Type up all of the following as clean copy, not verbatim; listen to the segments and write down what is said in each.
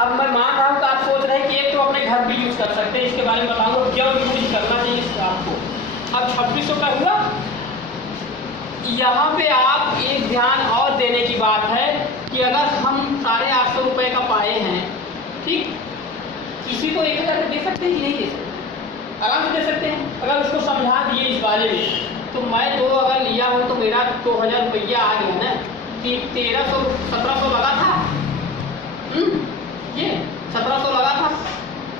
अब मैं मान रहा हूँ तो आप सोच रहे हैं कि एक तो अपने घर भी यूज कर सकते हैं, इसके बारे में बताऊंगा क्यों यूज करना चाहिए आपको। अब 2600 का हुआ। यहाँ पे आप एक ध्यान और देने की बात है कि अगर हम 850 रुपये का पाए हैं, ठीक, किसी को 1000 दे सकते हैं कि नहीं दे सकते? आराम से दे सकते हैं। अगर उसको समझा दिए इस बारे में, तो मैं दो अगर लिया हूँ तो मेरा 2000 रुपया आ गया ना, 1300 1700 लगा था, ये 1700 लगा था,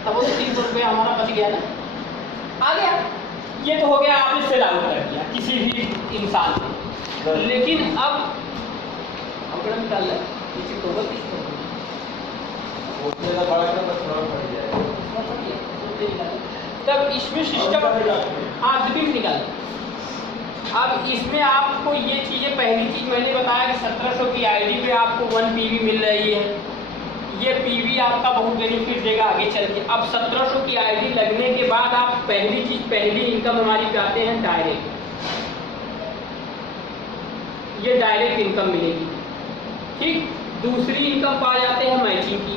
तब वो 300 रुपया हमारा बच गया ना, आ गया। ये तो हो गया, आपने से लागू कर दिया किसी भी इंसान को। लेकिन अब निकाल ले, तब इसमें सिस्टम, हाँ भी निकाल। अब इसमें आपको ये चीज़ें, पहली चीज़ मैंने बताया कि 1700 की आईडी पे आपको 1 पीवी मिल रही है। ये पीवी आपका बहुत बेनिफिट देगा आगे चल के। अब 1700 की आईडी लगने के बाद आप पहली चीज़, पहली इनकम हमारी पाते हैं डायरेक्ट। ये डायरेक्ट इनकम मिलेगी, ठीक। दूसरी इनकम पा जाते हैं मैचिंग की,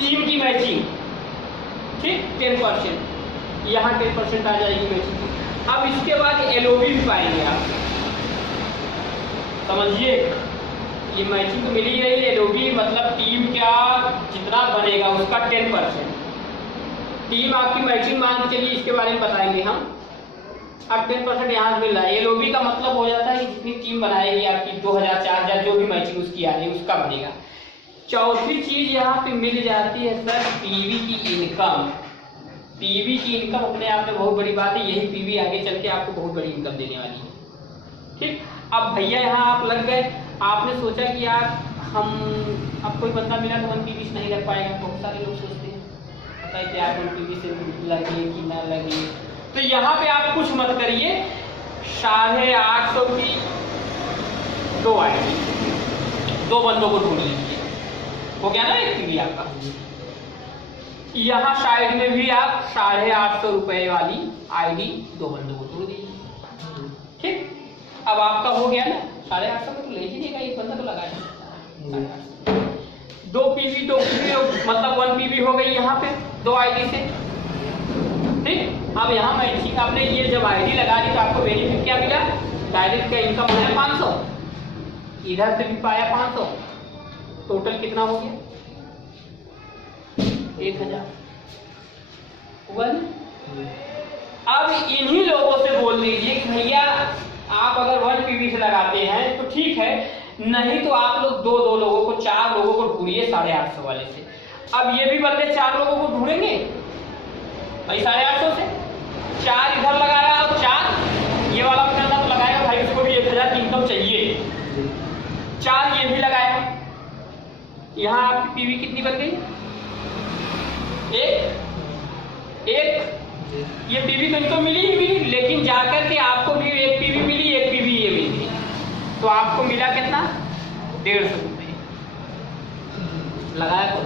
टीम की मैचिंग, ठीक, 10%, यहाँ 10% आ जाएगी मैचिंग की। अब इसके बाद एलओबी भी पाएंगे आप, समझिए, ये मैचिंग तो मिल ही रही है। एलओबी मतलब टीम क्या जितना बनेगा उसका 10%। टीम आपकी मैचिंग मान के चलिए, इसके बारे में बताएंगे हम। अब 10% यहाँ से मिल रहा है। एलओबी का मतलब हो जाता है कि जितनी टीम बनाएगी आपकी 2000 4000 जो भी मैचिंग उसकी आ रही है उसका बनेगा। चौथी चीज यहाँ पे मिल जाती है सर पीवी की इनकम। पीवी की इनकम अपने आप में बहुत बड़ी बात है, यही पीवी आगे चल के आपको बहुत बड़ी इनकम देने वाली है, ठीक। अब भैया यहाँ आप लग गए, आपने सोचा कि यार हम, अब कोई बंदा मिला तो 1 पीवी से नहीं लग पाएगा। बहुत सारे लोग सोचते हैं पता है क्या 1 पीवी से लगे कि ना लगे। तो यहाँ पे आप कुछ मत करिए, 850 की 2 आईडी, 2 बंदों को ढूंढ लीजिए, हो गया ना 1 पीवी आपका। यहाँ साइड में भी आप 850 रुपए वाली आईडी 2 बंदों को ढूंढ दीजिए, ठीक। अब आपका हो गया ना 850 का, तो ले लीजिएगा, एक बंदा तो लगा है। 2 पीवी मतलब 1 पीवी हो गई यहाँ पे 2 आईडी से, ठीक। अब यहाँ मैचिंग आपने ये जब आईडी लगा दी तो आपको बेनिफिट क्या मिला? डायरेक्ट का इनकम है 500, इधर से भी पाया 500, टोटल कितना हो गया? 1000 हुआ ना। अब इन्हीं लोगों से बोल दीजिए कि भैया आप अगर 1 पीवी से लगाते हैं तो ठीक है, नहीं तो आप लोग 2 लोगों को, 4 लोगों को ढूंढिए 850 वाले से। अब ये भी बंदे 4 लोगों को ढूंढेंगे भाई 850 से, 4 इधर लगाया और 4 ये वाला भी करना तो लगाएगा भाई, उसको भी 1000 की इनकम चाहिए। 4 ये भी लगाया, यहाँ आपकी पीवी कितनी बन गई? एक ये पीवी तो इनको मिली ही मिली, लेकिन जाकर के आपको भी 1 पीवी मिली, 1 पीवी ये मिली, तो आपको मिला कितना? 150 रुपये। लगाया तो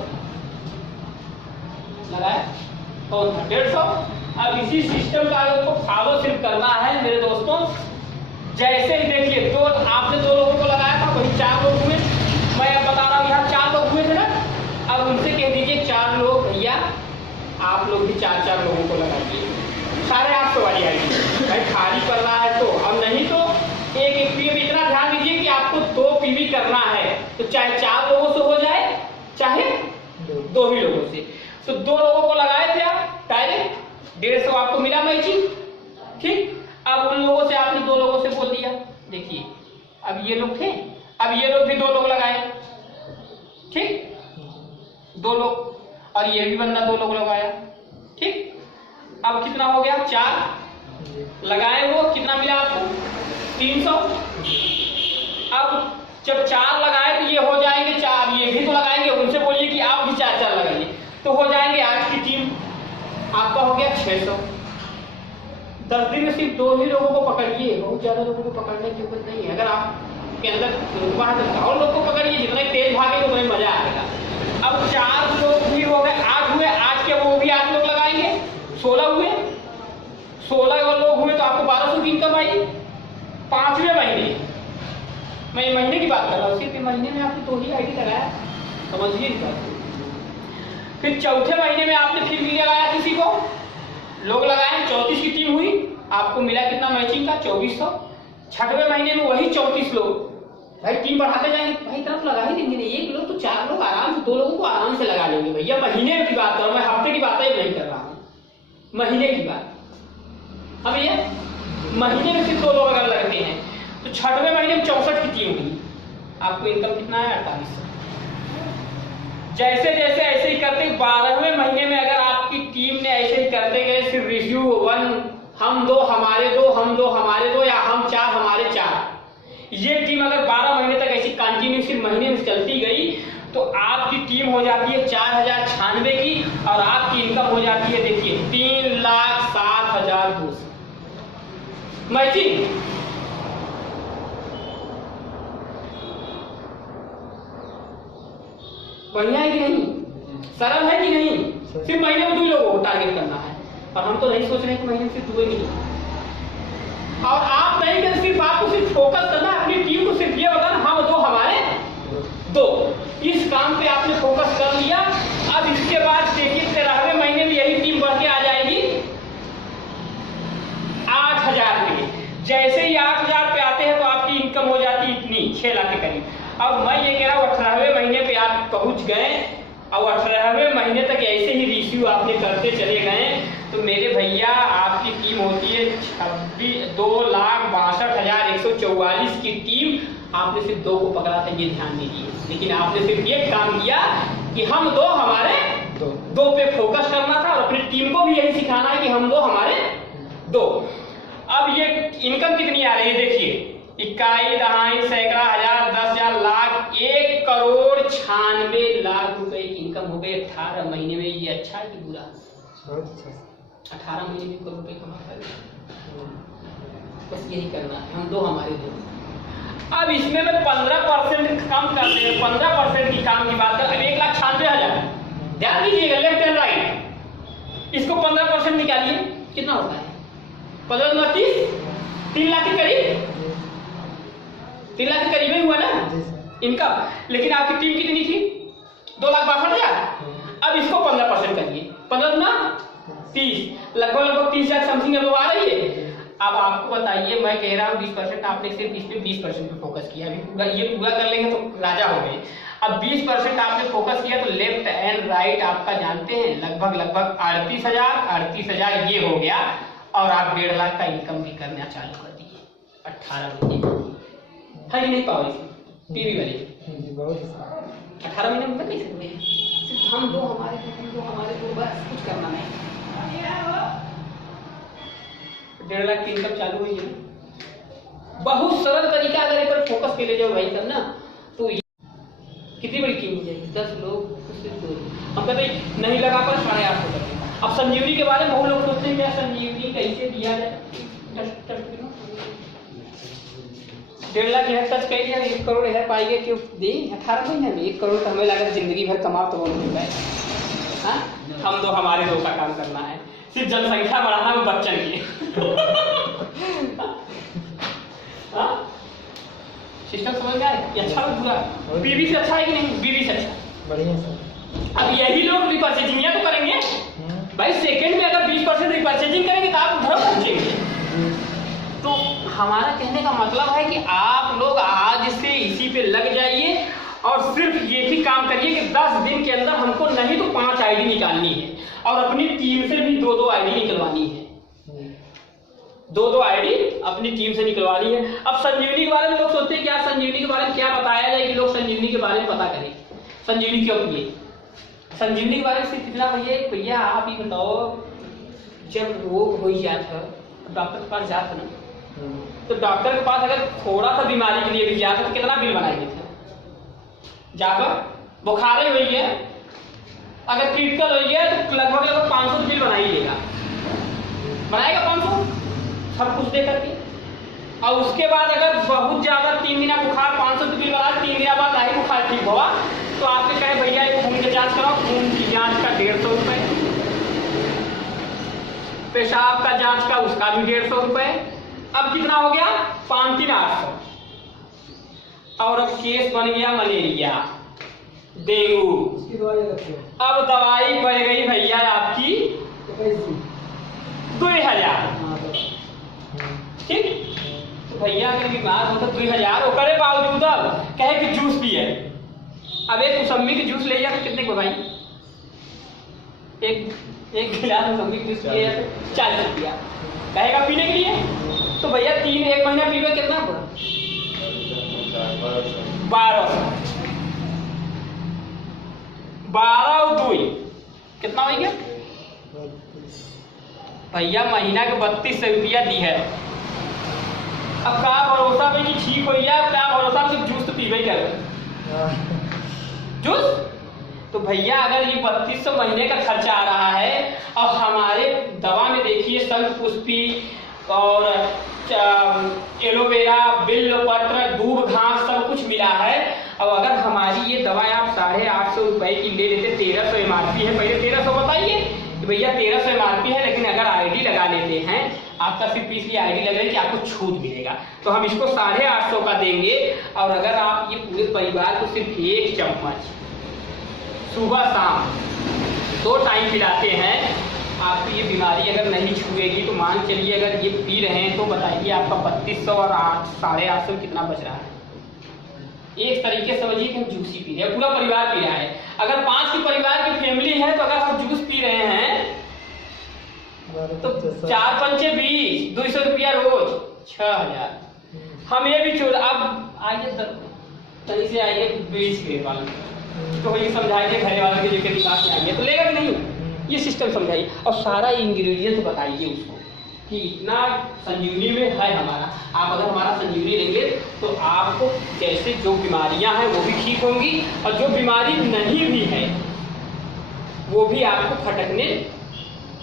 लगाया तो 150। अब इसी सिस्टम का आपको फॉलो सिर्फ करना है मेरे दोस्तों। जैसे ही देखिए, तो आपने 2 लोगों को लगाया था, वही 4 लोग हुए। मैं अब बता रहा हूँ यहाँ 4 लोग हुए थे ना, अब उनसे कह दीजिए 4 लोग भैया आप लोग भी 4 लोगों को लगाइए 850 वाली आईडी। भाई खाली कर रहा है तो, अब नहीं तो एक पीवी। इतना ध्यान दीजिए कि आपको 2 पीवी करना है, तो चाहे 4 लोगों से हो जाए चाहे 2 ही लोगों से। तो 2 लोगों को लगाए थे आप, डायरेक्ट 150 आपको मिला मैचिंग, ठीक। अब उन लोगों से आपने 2 लोगों से बोल दिया, देखिए अब ये लोग थे, अब ये लोग भी 2 लोग लगाए, ठीक, 2 लोग, और ये भी बंदा 2 लोग लगाया, ठीक। अब कितना हो गया? 4 लगाए, वो कितना मिला आपको? 300। अब जब 4 लगाए तो ये हो जाएंगे 4, ये भी तो लगाएंगे, उनसे बोलिए कि आप भी 4 लगाइए, तो हो जाएंगे। आज की टीम आपका हो गया 600। 10 दिन में सिर्फ 2 ही लोगों को पकड़िए, बहुत ज्यादा लोगों को पकड़ने की जरूरत नहीं है। अगर आपके अंदर और लोग को पकड़िए, जितने तेज भागेंगे उतना मजा आएगा। अब 4 लोग भी हो गए, 8 हुए, आज के वो भी 8 लोग लगाएंगे, 16 हुए। 16 लोग हुए तो आपको 1200 की इनकम आई 5वें महीने। मैं महीने की बात कर रहा हूँ, सिर्फ महीने में आपने 2 ही आईडी लगाया, समझिए इस बात को। फिर चौथे महीने में आपने फिर भी लगाया किसी को, लोग लगाए, 34 की टीम हुई, आपको मिला कितना मैचिंग का 2400। छठवें महीने में वही 34 लोग, भाई टीम बढ़ाते जाएंगे, भाई तरफ लगा ही देंगे, एक लोग तो 4 लोग आराम से, 2 लोगों को आराम से लगा लेंगे भैया। महीने की बात कर रहा हूँ मैं, हफ्ते की बात नहीं कर रहा हूँ, महीने की बात। हाँ भैया, महीने में सिर्फ 2 लोग अगर लगते हैं तो छठवें महीने में 64 की टीम हुई, आपको इनकम कितना है 4800। जैसे जैसे ऐसे ही करते 12वें महीने में अगर आपकी टीम ने ऐसे ही करते गए, सिर्फ रिव्यू 1 हम 2 हमारे 2, हम 2 हमारे 2 या हम 4 हमारे 4, ये टीम अगर 12 महीने तक ऐसी कंटिन्यूसली महीने में चलती गई तो आपकी टीम हो जाती है 4096 की और आपकी इनकम हो जाती है देखिए 3,07,200 मैचिंग। बढ़िया है कि नहीं, सरल है कि नहीं? सिर्फ महीने में 2 लोगों को टारगेट करना है और हम तो नहीं सोच रहे कि महीने में सिर्फ 2 ही। और आप नहीं कर, सिर्फ आपको सिर्फ फोकस करना है अपनी टीम को, सिर्फ ये बताना हम 2 हमारे 2, इस काम पे आपने फोकस कर लिया। अब इसके बाद देखिए 13वें महीने में यही टीम बढ़ के आ जाएगी 8000 पे। जैसे ही 8000 पे आते हैं तो आपकी इनकम हो जाती है इतनी 6 लाख के करीब। अब मैं ये कह रहा हूँ 18वें महीने पे आप पहुंच गए और 18वें महीने तक ऐसे ही रिसीव आपने करते चले गए तो मेरे भैया आपकी टीम होती है 2,62,144 की टीम। आपने सिर्फ 2 को पकड़ा था, ये ध्यान दीजिए, लेकिन आपने सिर्फ ये काम किया कि हम 2 हमारे 2 पे फोकस करना था और अपनी टीम को भी यही सिखाना है कि हम 2 हमारे 2। अब ये इनकम कितनी आ रही है देखिए, 21, दहाई, सैकड़ा, हजार, 10,000, लाख, 1,96,00,000 रुपए की इनकम हो गई 18 महीने में। ये अच्छा है कि बुरा? 18 महीने में करोड़ रुपए कमा कर, बस यही करना है, हम 2 हमारे 2। अब इसमें मैं 15% कम कर दे, 15% की काम की बात कर, 1,96,000, ध्यान दीजिएगा लेफ्ट एंड राइट, इसको 15% निकालिए, कितना होता है? 15 30, 3 लाख के करीब, 3 लाख के करीब ही हुआ ना इनकम। लेकिन आपकी टीम कितनी थी? 2,62,000। अब इसको 15% करिए, 15 ना 30, लगभग 30 लाख समथिंग अब आ रही है। अब आपको बताइए, मैं कह रहा हूँ 20%, आपने सिर्फ इस पे 20% पे फोकस किया, अभी पूरा ये पूरा कर लेंगे तो राजा हो गए। अब 20% आपने फोकस किया तो लेफ्ट एंड राइट आपका जानते हैं लगभग 38,000 ये हो गया और आप 1.5 लाख का इनकम भी करना चालू कर दिए 18 महीने है कि नहीं? पावर पीवी वाली 18 महीने में कैसे हुए? सिर्फ हम 2 हमारे 2 बस, कुछ करना नहीं। 1.5 लाख की इनकम चालू हुई है। बहुत सरल तरीका, अगर इस पर फोकस के ले जाओ भाई करना तो कितनी बड़ी टीम हो जाएगी, 10 लोग, सिर्फ 2 लोग। हम कहते नहीं लगा पर 850 करते। अब संजीवनी के बारे में बहुत लोग सोचते हैं क्या संजीवनी कैसे दिया जाए, 1.5 लाख है टच कर दिया, 1 करोड़ है पाएंगे क्यों दे? 18 महीने में 1 करोड़ तो हमें लगा जिंदगी भर कमाओ तो बोल है। हाँ, हम 2 हमारे 2 का काम करना है, सिर्फ जनसंख्या बढ़ाना है बच्चन की। सिस्टम समझ गए? अच्छा और बुरा? बीवी से अच्छा है कि नहीं? बीवी से अच्छा, बढ़िया सर। अब यही लोग रिपर्चेजिंग तो करेंगे भाई, सेकंड में अगर 20% रिपर्चेजिंग करेंगे तो आप घर पहुंचेंगे। तो हमारा कहने का मतलब है कि आप लोग आज से इसी पे लग जाइए और सिर्फ ये ही काम करिए कि 10 दिन के अंदर हमको नहीं तो 5 आईडी निकालनी है और अपनी टीम से भी 2-2 आईडी निकलवानी है। 2-2 आईडी अपनी टीम से निकलवानी है। अब संजीवनी के बारे में लोग सोचते हैं क्या संजीवनी के बारे में क्या बताया जाए कि लोग संजीवनी के बारे में पता करें। संजीवनी क्यों किए? संजीवनी के बारे में सिर्फ इतना भैया आप ही बताओ, जब रोग हो जाता डॉक्टर के पास जाता ना, तो डॉक्टर के पास अगर थोड़ा सा बीमारी के लिए भी जाता तो कितना बिल बनाएंगे? जाकर बुखार हुई है, अगर क्रिटिकल हुई है तो लगभग 500 बिल बना ही लेगा, बनाएगा 500 सब कुछ दे करके। और उसके बाद अगर बहुत ज्यादा 3 दिन बुखार 500 बिल बना, 3 दिन बाद नहीं बुखार ठीक हुआ तो आपने कहे भैया खून की जांच कराओ, खून की जांच का 150 रुपए, पेशाब का जांच का उसका भी 150 रुपए। अब कितना हो गया? 5-3 800। और अब केस बन गया मलेरिया, डेंगू। उसकी दवाई रखते हैं। अब दवाई पड़ गई भैया आपकी 2000। ठीक, तो भैया अगर बीमार होता 2000 करे बावजूद अब कहे कि जूस पिए। अब एक मौसम्मी की जूस ले जाकर कितने को भाई, एक गिलास मौसम्मी की जूस पिए 40 रुपया कहेगा पीने के लिए। तो भैया 1 महीना पीवे कितना पड़ा, 12 और 2 कितना हो गया भैया, महीना के 3200 रुपया दी है। अब क्या भरोसा भाई कि ठीक हो गया, क्या भरोसा सिर्फ जूस तो पीवे ही कर जूस। तो भैया अगर ये 3200 महीने का खर्चा आ रहा है, और हमारे दवा में देखिए शंखपुष्पी और एलोवेरा, बिल्वपत्र, दूब घास सब कुछ मिला है। अब अगर हमारी ये दवा आप 850 रुपए की ले लेते, 1300 MRP है, पहले 1300 बताइए कि भैया 1300 MRP है, लेकिन अगर आईडी लगा लेते हैं, आपका सिर्फ इसलिए आईडी लग रहा है कि आपको छूट मिलेगा, तो हम इसको 850 का देंगे। और अगर आप ये पूरे परिवार को सिर्फ 1 चम्मच सुबह शाम 2 टाइम पिलाते हैं, आपको ये बीमारी अगर नहीं छुएगी तो मान चलिए अगर ये पी रहे हैं तो बताइए आपका 3200 और 850 कितना बच रहा है। एक तरीके समझिए कि हम जूस ही पी रहे हैं, पूरा परिवार पी रहा है। अगर 5 की परिवार की फैमिली है तो अगर हम जूस पी रहे हैं तो 4 पंचे 20, 200 रुपया रोज, 6000। हम ये भी छोड़, अब आइए तरी से आइए 20 ग्रेड वाला, तो ये समझाइए घरे वालों के लेकर दिमाग में आइए तो लेगा कि नहीं, ये सिस्टम समझाइए और सारा इंग्रेडिएंट बताइए उसको कि इतना संजीवनी में है हमारा। आप अगर हमारा संजीवनी लेंगे तो आपको जैसे जो बीमारियां हैं वो भी ठीक होंगी, और जो बीमारी नहीं भी है वो भी आपको खटकने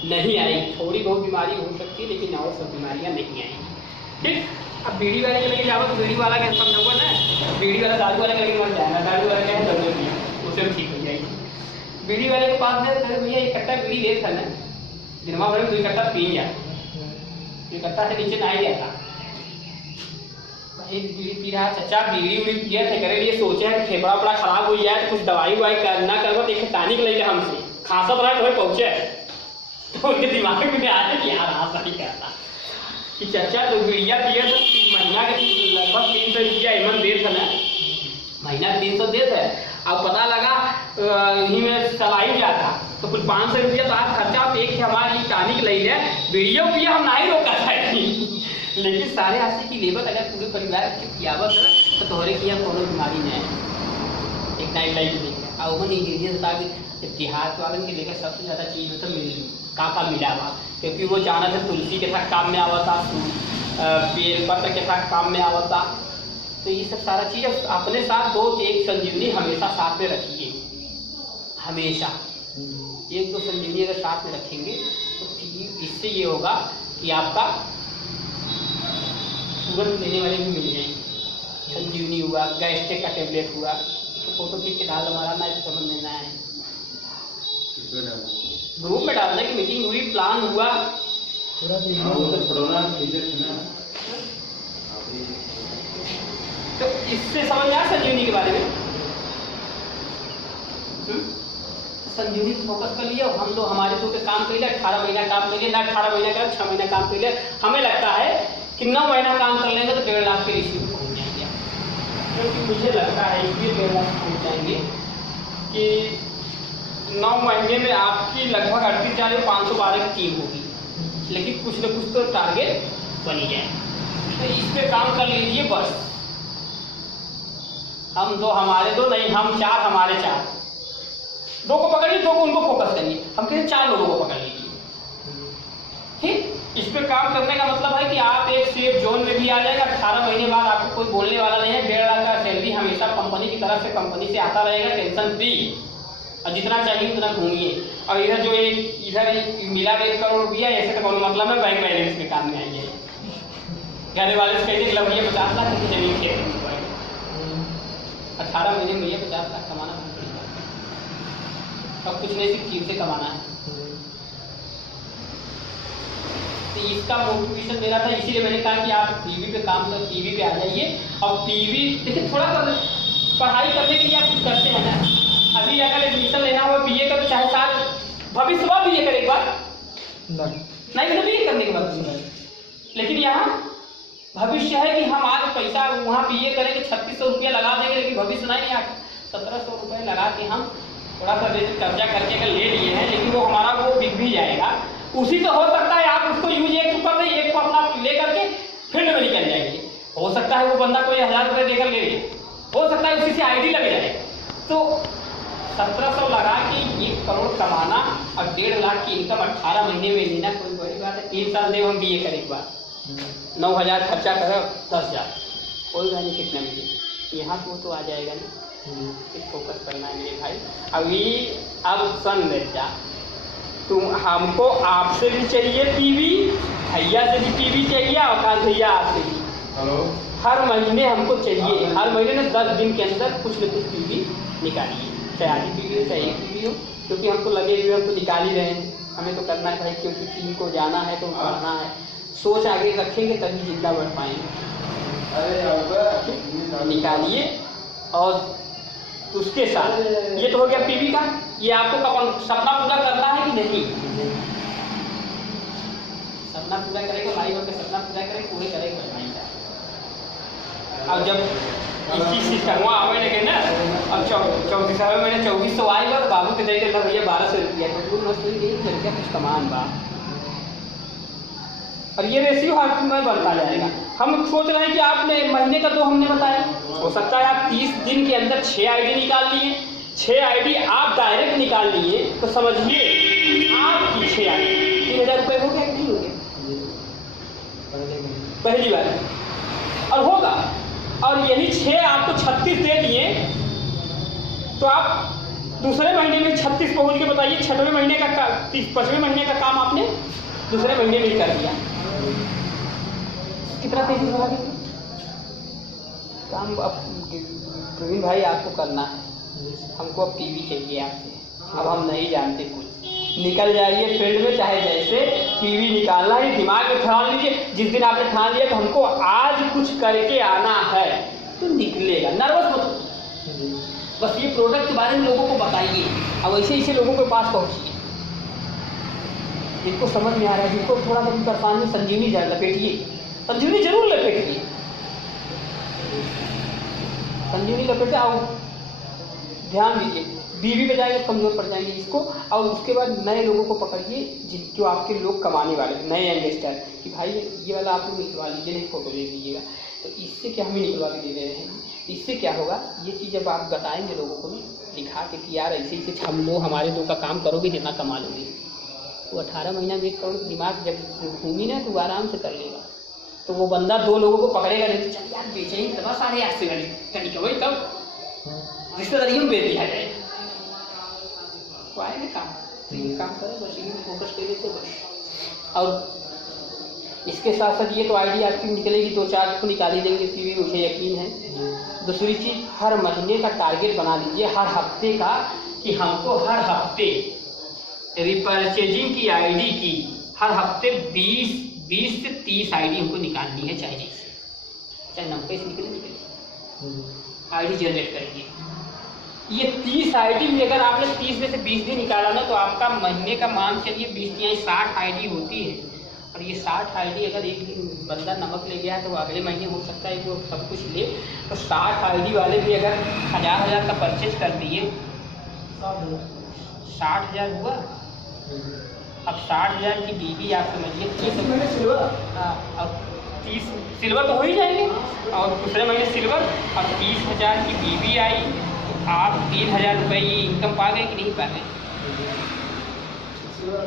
नहीं आएगी। थोड़ी बहुत बीमारी हो सकती है लेकिन और सब बीमारियां नहीं आएंगी। ठीक, अब बीड़ी वाले के लेके जाओ तो बीड़ी वाला क्या समझोगे ना, बीड़ी वाला दारू वाला के लेके मर जाएगा, दारू वाला क्या है जरूरत नहीं, उससे ठीक हो जाएगी। बीड़ी वाले के पास में भैया इकट्ठा बीड़ी ले था ना, दिनवा भर में 2 इकट्ठा पी गया, इकट्ठा से नीचे नहीं जाता। एक बीड़ी पी रहा, चचा बीड़ी उड़ी पिया थे करे, ये सोचे है कि फेफड़ा बड़ा खराब हो जाए तो कुछ दवाई ववाई करना करवा, तो एक टानिक ले लिया हमसे, खांसा बना तो पहुंचे, तो उनके दिमाग में आ रहा कि यार आप नहीं करता कि चचा तो बीड़िया पिया तो महीना के लगभग 300 रुपया एमन दे था ना, महीना 300 देते है। अब पता लगा यहीं में सलाई जाता तो कुछ 500 रुपया तो आप खर्चा, आप एक हमारी टानिक ले लिया, वीडियो पिया हम नहीं रोका था लेकिन 80 की लेबर अगर पूरे परिवार की पियावत है तो तोहरे की यहाँ कोनो बीमारी नहीं है, एक नाइट लाइफ लेकर। और वो इंग्रीडियंट था कि देहात वालन के लेकर सबसे ज़्यादा चीज़ होता का मिला हुआ, क्योंकि वो जाना था तुलसी के साथ काम में आवता, बेलपत्र के साथ काम में आवता, तो ये सब सारा चीज़ अपने साथ 2 एक संजीवनी हमेशा साथ में रखिए, हमेशा 1-2 संजीवनी अगर साथ में रखेंगे तो इससे ये होगा कि आपका तुरंत लेने वाले भी मिल जाएंगे। संजीवनी हुआ, गैस्ट्रिक का टेबलेट हुआ, तो फोटो खींच के डाल हमारा ना तो समझ में ना है, ग्रुप में डालने की मीटिंग हुई, प्लान हुआ, तो इससे समझ में आया संजीवनी के बारे में। संजीवनी पर फोकस कर लिया, हम तो हमारे तो पे काम कर लिया, 18 महीना काम कर लिया ना, 18 महीना का 6 महीना काम कर लिया, हमें लगता है कि 9 महीना काम कर लेंगे तो 1.5 लाख के रिसीव पहुँच जाएंगे, क्योंकि मुझे लगता है इसलिए 1.5 लाख पहुँच जाएंगे कि 9 महीने में आपकी लगभग 38,512 की टीम होगी, लेकिन कुछ न कुछ तो टारगेट बनी जाए, तो इस पे काम कर लीजिए बस। हम 2 हमारे 2 नहीं, हम 4 हमारे 4, 2 को पकड़िए, 2 को उनको फोकस करिए, हम कहते 4 लोगों को पकड़ लीजिए। ठीक, इस पे काम करने का मतलब है कि आप एक सेफ जोन में भी आ जाएगा, 18 महीने बाद आपको कोई बोलने वाला नहीं है, 1.5 लाख का सैलरी हमेशा कंपनी की तरफ से कंपनी से आता रहेगा, टेंशन फ्री, और जितना चाहिए उतना घूमिए। और इधर जो इधर मिला 1 करोड़ रुपया, ऐसे तो मतलब है बैंक बैलेंस में काम में आएंगे, घर वाले से कहते लग भैया 50 लाख की जमीन खेत 18 महीने में 50 लाख कमाना पड़ेगा, अब कुछ नहीं सिर्फ टीम से कमाना है। तो इसका मोटिवेशन मेरा था, इसीलिए मैंने कहा कि आप टीवी पे काम कर, टीवी पे आ जाइए। और टीवी देखिए, थोड़ा पढ़ाई करने के लिए आप कुछ करते हैं ना, अभी अगर एडमिशन लेना हो बीए का तो चाहे साल भविष्य में बीए करे एक बार नहीं बीए करने के बाद, लेकिन यहाँ भविष्य है कि हम आज पैसा वहाँ बीए करेंगे 3600 रुपया लगा देंगे, लेकिन भविष्य नहीं, 1700 रुपये लगा के हम थोड़ा सा जैसे कर्जा करके अगर ले लिए हैं, लेकिन वो हमारा वो बिक भी जाएगा। उसी से हो सकता है आप उसको यूज एक कर दें, एक को अपना ले करके फील्ड में निकल जाएंगे। हो सकता है वो बंदा कोई 1000 रुपये देकर ले ले, हो सकता है उसी से आईडी लग जाए। तो 1700 लगा के 1 करोड़ कमाना और 1.5 लाख की इनकम 18 महीने में लेना कोई बड़ी बात है। 3 साल देव हम बीए करें एक बार, 9000 खर्चा करो, 10,000 कोई बेनिफिट नहीं मिलेगी। यहाँ तो आ जाएगा ना, इस फोकस करना है मेरे भाई। अभी अब सन बेटा तुम हमको आपसे भी चाहिए पीवी, भैया से भी पीवी चाहिए, और भैया आपसे भी। हर महीने हमको चाहिए, हर महीने में 10 दिन के अंदर कुछ न कुछ पीवी निकालिए, चाहे आधी पीवी हो चाहे एक पीवी हो, क्योंकि हमको लगे हुए हम तो निकाल ही रहे हैं, हमें तो करना है भाई, क्योंकि टीम को जाना है तो पढ़ना है। सोच आगे रखेंगे तभी जिंदा बढ़ पाएंगे। निकालिए। और उसके साथ ये तो हो गया पीवी का, ये आपको सपना पूरा करना है कि नहीं? सपना पूरा करेगा भाई, और सपना पूरा करेगा पूरे करेगा भाई का। अब जब 21 सिस्टम आवे लगे ना, अब 34 महीने 2400 आएगा तो बाबू के देगा भैया 1200 रुपया, तो लड़कियाँ कुछ कमान बा, और ये रेशियो हर में बढ़ता जाएगा। हम सोच रहे हैं कि आपने महीने का तो हमने बताया, हो सकता है आप 30 दिन के अंदर 6 आईडी निकाल लिए, 6 आईडी आप डायरेक्ट निकाल लिए, तो समझिए आपकी 6 आईडी 3000 रुपये हो गया कि नहीं हो गया? पहली बार और होगा। और यही 6 आपको 36 दे दिए, तो आप दूसरे महीने में 36 पहुँच के बताइए, 6वें महीने का 5वें महीने का काम आपने दूसरे महीने में कर दिया। कितना तेजी से काम अब प्रवीण भाई आपको करना है, हमको अब पीवी चाहिए आपसे, अब हम नहीं जानते कुछ, निकल जाइए फील्ड में, चाहे जैसे पीवी निकालना है दिमाग में ठान लीजिए। जिस दिन आपने ठान लिया तो हमको आज कुछ करके आना है तो निकलेगा, नर्वस मत हो, बस ये प्रोडक्ट के बारे में लोगों को बताइए, अब ऐसे ऐसे लोगों के पास पहुँचिए जिनको समझ में आ रहा है, जिनको थोड़ा सा परेशानी, संजीवनी लपेटिए, संजीवनी जरूर लपेटिए, संजीवनी लपेटे और ध्यान दीजिए। बीवी पे जाएंगे कमजोर पड़ जाएंगे इसको, और उसके बाद नए लोगों को पकड़िए जो आपके लोग कमाने वाले नए इन्वेस्टर, कि भाई ये वाला आप लोग निकलवा लीजिए, नहीं फोटो ले लीजिएगा, तो इससे क्या हम ही निकलवा के दे रहे हैं। इससे क्या होगा, ये चीज़ जब आप बताएंगे लोगों को दिखा के कि यार ऐसे ऐसे हम लोग हमारे लोग का काम करोगे जितना कमा लोगे, तो 18 महीना में 1 करोड़ दिमाग जब घूमी ना तो आराम से कर लेगा। तो वो बंदा 2 लोगों को पकड़ेगा नहीं, चल यार बेचे ही तब 8.5 से गाड़ी कहीं वही तब रिश्तेदारी में बेच दिया जाए, तो आएगा काम, तो ये काम करें बस, ये फोकस करिए तो बस। और इसके साथ साथ ये तो आईडी आपकी निकलेगी, 2-4 को निकाल ही देंगे पीवी, मुझे यकीन है। दूसरी चीज़, हर महीने का टारगेट बना लीजिए, हर हफ्ते का, कि हमको हर हफ्ते रिपर्चेजिंग की आईडी की हर हफ्ते 20 से 30 आईडी हमको निकालनी है, चाहे 90 से निकले आईडी जनरेट करेंगे। ये 30 आईडी में अगर आपने 30 में से 20 दिन निकाला ना, तो आपका महीने का मान चलिए 20 या 60 आईडी होती है। और ये 60 आईडी अगर एक दिन बंदा नमक ले गया तो अगले महीने हो सकता है वो सब कुछ ले, तो 60 आईडी वाले भी अगर 1000 का परचेज कर दिए, 60,000 हुआ। अब 60,000 की बीबी आप समझिए, 30 सिल्वर तो हो ही जाएंगे, और दूसरे महीने सिल्वर, अब 30,000 की बीबी आई, तो आप 3,000 रुपये ये इनकम पा गए कि नहीं पा गए? सिल्वर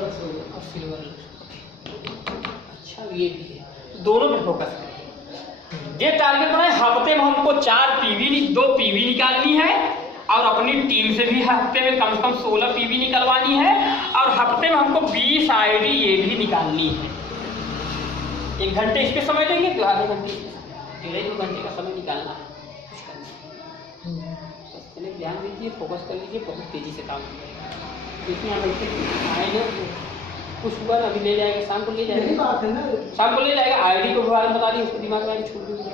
अच्छा, ये भी है, दोनों पे फोकस करें। ये टारगेट बनाए, हफ्ते में हमको 2 पीवी निकालनी है, और अपनी टीम से भी हफ्ते में कम से कम 16 पीवी निकलवानी है, और हफ्ते में हमको 20 आईडी ये भी निकालनी है। 1 घंटे इस पे समय देंगे तो आधे घंटे, 1.5-2 घंटे का समय निकालना है, कुछ करना है। पहले ध्यान दीजिए, फोकस कर लीजिए, बहुत तेज़ी से काम करेगा। देखिए हम आएंगे, कुछ हुआ ना, अभी ले जाएगा, शाम को ले जाएगा, शाम को ले जाएगा, आईडी को बारे में बता दी, उसको दिमाग में छूट दूँगी।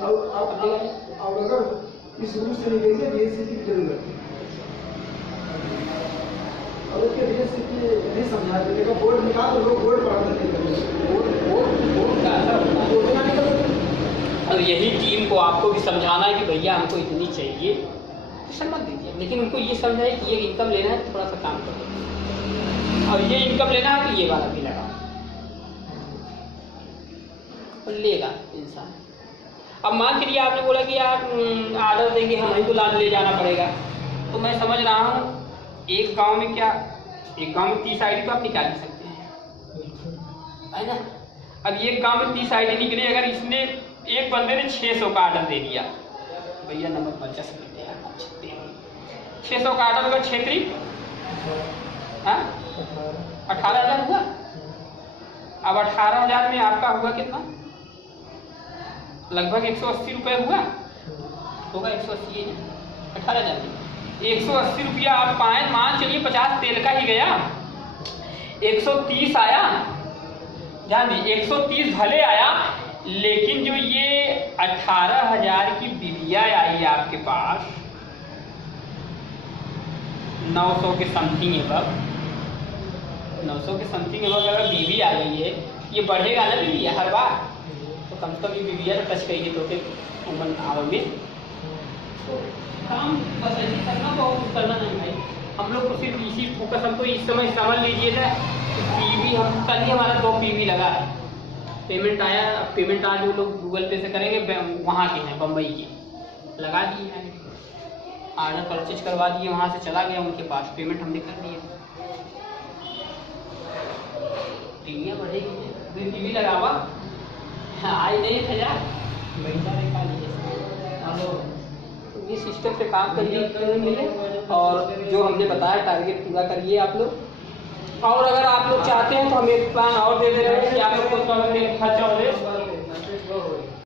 और उसके वजह से कि नहीं समझा देखा बोर्ड निकाल तो लोग बोर्ड पढ़ाते नहीं बोर्ड का असर होता है। और यही टीम को आपको भी समझाना है कि भैया हमको इतनी चाहिए, टेंशन मत दीजिए, लेकिन उनको ये समझाए कि ये इनकम लेना है तो थोड़ा सा काम करो, और ये इनकम लेना है तो ये वाला भी लगाओ, और लेगा इंसान। अब मान के लिए आपने बोला कि यार आर्डर देंगे हमें तो ले जाना पड़ेगा, तो मैं समझ रहा हूँ एक गांव में क्या, एक गांव में 30 आईडी तो आप निकाल सकते हैं, है ना। अब एक गांव में 30 आईडी निकली, अगर इसने एक बंदे ने 600 का आर्डर दे दिया, भैया नमक बच्चा से लेते हैं 600 का आर्डर होगा, क्षेत्रीय 18,000 हुआ। अब 18,000 में आपका हुआ कितना, लगभग 180 रुपये हुआ होगा, 180 है 18,000 में 180 रुपया आप पाए, मान चलिए 50 तेल का ही गया, 130 आया, ध्यान दीजिए 130 भले आया, लेकिन जो ये 18,000 की बिलिया आई आपके पास 900 के समथिंग एबव, 900 के समथिंग एबव अगर बीवी आ गई है, ये बढ़ेगा ना बिलिया हर बार, तो कम से कम ये बिलिया तो टच करिए तो फिर उमन आवे में काम बस ऐसे करना, बहुत कुछ करना नहीं भाई। हम लोग को सिर्फ इसी फोकस, हमको इस समय समझ लीजिए ना, पीवी हम कल ही हमारा 2 पीवी लगा है, पेमेंट आया, पेमेंट आज वो लोग गूगल पे से करेंगे, वहाँ के हैं बम्बई के, लगा दिए हैं, आर्डर परचेज करवा दिए, वहाँ से चला गया उनके पास, पेमेंट हमने कर दिया, टीवियाँ बढ़ेगी, टीवी लगावा आई नहीं था यार, महीना निकाल लीजिए, इस सिस्टम से काम करिए, और जो हमने बताया टारगेट पूरा करिए आप लोग। और अगर आप लोग चाहते हैं तो हम एक प्लान और दे दे रहे हैं कि आप लोग को खर्चा हो